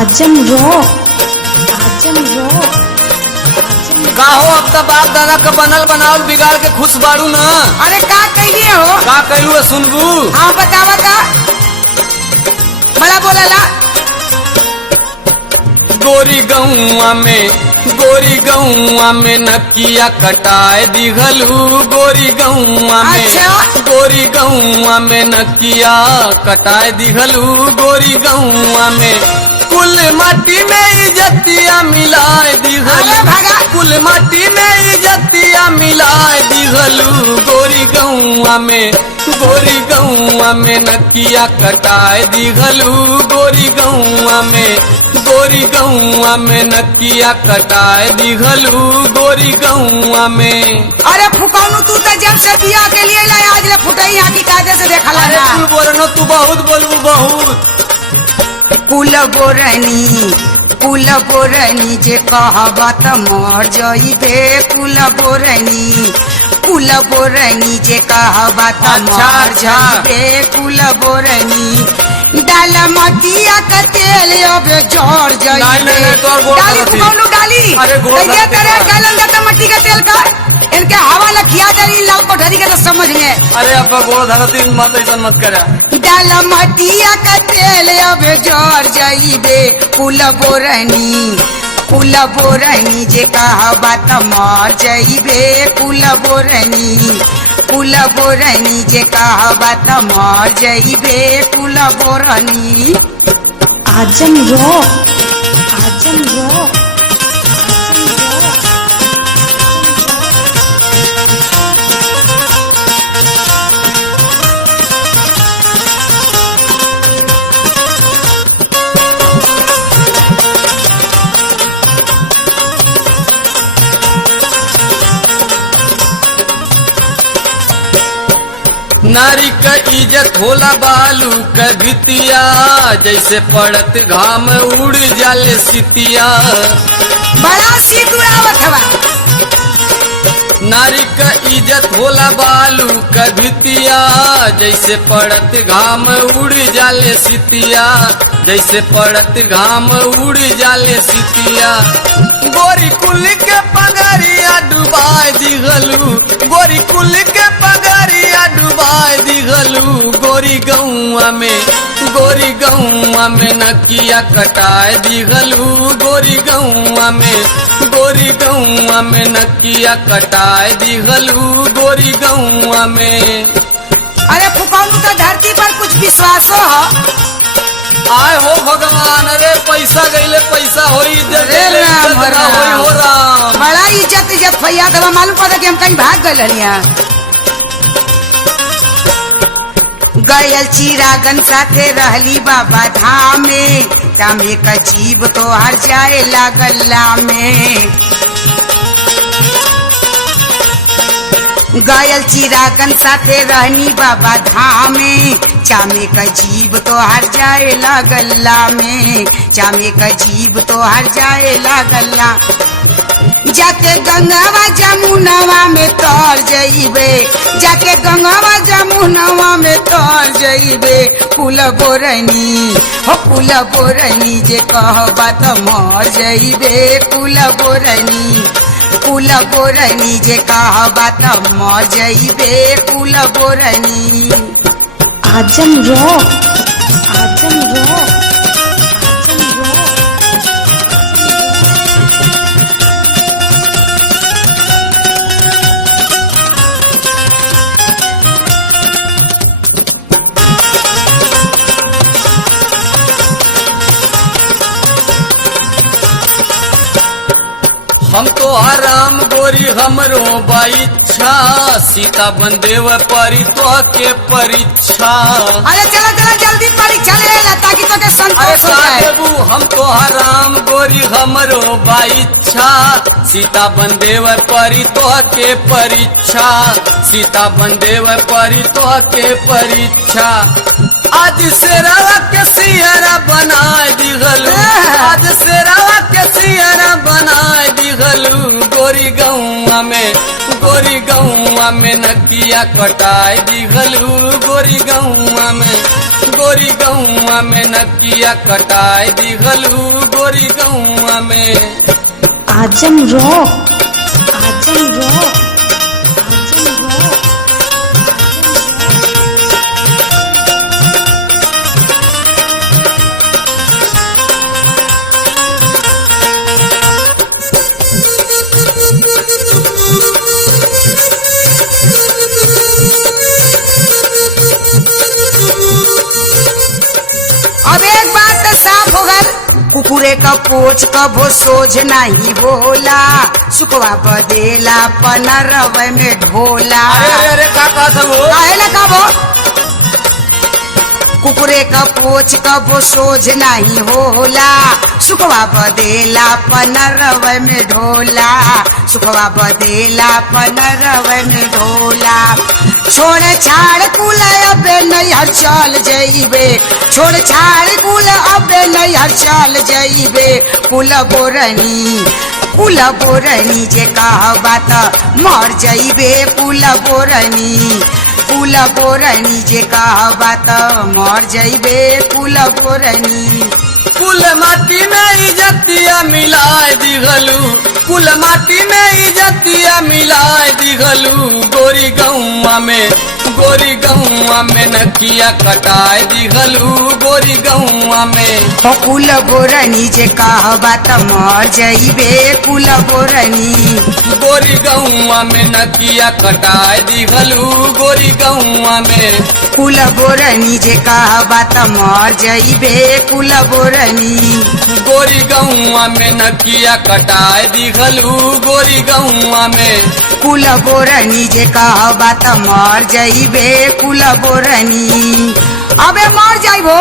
आजम rock, आजम rock. का हो अब तो बाप दादा का बनल बनावल बिगाड़ के खुश बाड़ू न। अरे का कैलिए हो? का कैलू है सुनबू? हाँ बतावा ता। बड़ा बोला गोरी गौआ में नकिया कटाए दिघलू। गोरी गौआ में अच्छा। गोरी गौआ में नकिया कटाए दिघलू। गोरी गौआ में कुल माटी में इज्जतिया मिलाए अरे दिघलू। भगा। कुल माटी में इज्जतिया मिलाए दिघलू। गोरी गौआ में नकिया कटाए दिघलू। गोरी गौआ में नकिया कटाए दिघलू। गोरी गौआ में। अरे फुकौनू तू तो जब से बिया के लिए लाए आज ले फुटई यहाँ की कायदे से देखा अरे ला तू बोलनो तू बहुत बोलबू बहुत। कुल बोरनी जे कहबा त मर जइबे। कुल बोरनी जे कहबा त अच्छा, मर अच्छा। जइबे। कुल बोरनी डाल मटिया का तेल अब जोर नहीं, नहीं, नहीं, तोर गोड़ डाली धरती। फुकौनू डाली। अरे गोड़ कैसे धरती तेरे का। गलन का मट्टी का तेल का इनके हवा लखिया दरी लाल कोठरी के तो समझ में। अरे अब गोड़ धरती मत ऐसा मत करा। डाल मटिया का तेल अब जोर जइबे। कुल बोरनी जे कहबा त मर जइबे। कुल बोरनी जे कहबा त मर जइबे। कुल बोरनी आजम रॉक, आजम रॉक। नारी का इज्जत होला बालू का भितिया। जैसे पड़त घाम उड़ जाले सितिया। बड़ा शीत उड़ावत हवा। नारी का इज्जत होला बालू का भितिया। जैसे पड़त घाम उड़ जाले सितिया। जैसे पड़त घाम उड़ जाले सितिया। गोरी कुल के पगरिया डुबाए दिघलू। गोरी कुल के पगरिया डुबाए दिघलू। गोरी गौआ में नकिया कटाए दिघलू। गोरी गौआ में नकिया कटाए दिघलू। गोरी गौआ में। अरे फुकौनू तो धरती पर कुछ विश्वासो है। आय हो भगवान। अरे पैसा गईले पैसा होई। इज्जत अरे गईले राम, इज्जत ना होई हो राम। बड़ा इज्जत फैया दवा मालूम पड़ा कि हम कहीं भाग गए रहिया। गयल चिरागन साथे रहली बाबा धाम में। चामे का जीव तो हर जाए लागल्ला में। गयल चिरागन साथे रहनी बाबा धाम में। चामे का जीव तो हर जाए लागल्ला में। चामे का जीव तो हर जाए लागल्ला। जाके गंगावा जमुनवा में तर जइबे। जाके गंगावा जमुनवा में तर जइबे। कुल बोरनी जे कहबा त मर जइबे। कुल बोरनी जे कहबा त मर जइबे। कुल बोरनी आजम रॉक, आजम रॉक, आजम रॉक। हम तो आराम गोरी हमरो बाइच्छा। सीता बंदेव परी तो के परीक्षा। अरे चला चला जल्दी परीक्षा ले ला ताकि तो के अरे संतोष हो जाए। देबू हम तो हराम गोरी हमरो बाइच्छा। सीता बंदेव परी तो के परीक्षा। सीता बंदेव परी तो के परीक्षा। आज शेरावा के सियरा बनाए दिघलू। आज शेरावा के सियरा बनाए दिघलू। गोरी गौआ गोरी गौआ में नकिया कटाए दिहलू गोरी गौआ में नकिया कटाए दिहलू गोरी गौआ में। आजम रॉक, आजम रॉक, आजम रॉक। अब एक बात तो साफ हो गल, कुकुरे का पोछ कभो सोझ नहीं बोला, सुखवा बदेला पनरव में ढोला। अरे का कहत हो? काहे ना कबो कुकुरे का पोछ कबो सोझ नहीं होला, सुखवा बदेला पनरव में ढोला, सुखवा बदेला पनरव में ढोला। छोड़ छाड़ कुल अबे नैहर चल जइबे, छोड़ छाड़ कुल अबे नैहर चल जइबे। कुल बोरनी जे कहबा त मर जइबे। कुल बोरनी जे कहबा त मर जइबे। कुल बोरनी कुल माटी में इज्जतिया मिलाए दिघलू, कुल माटी में इज्जतिया मिलाए दिघलू गोरी गौआ में नकिया कटाए दिघलू गोरी गौआ में। हो कुल बोरनी जे कहबा त मर जइबे। कुल बोरनी गोरी गौआ में नकिया कटाए दिघलू गोरी गौआ में। कुल बोरनी जे कहबा त मर जइबे। कुल बोरनी गोरी गौआ में नकिया कटाए दिघलू गोरी गौआ में। कुल बोरनी जे कहबा त मर जइबे। कुल बोरनी अबे मर जाइबो।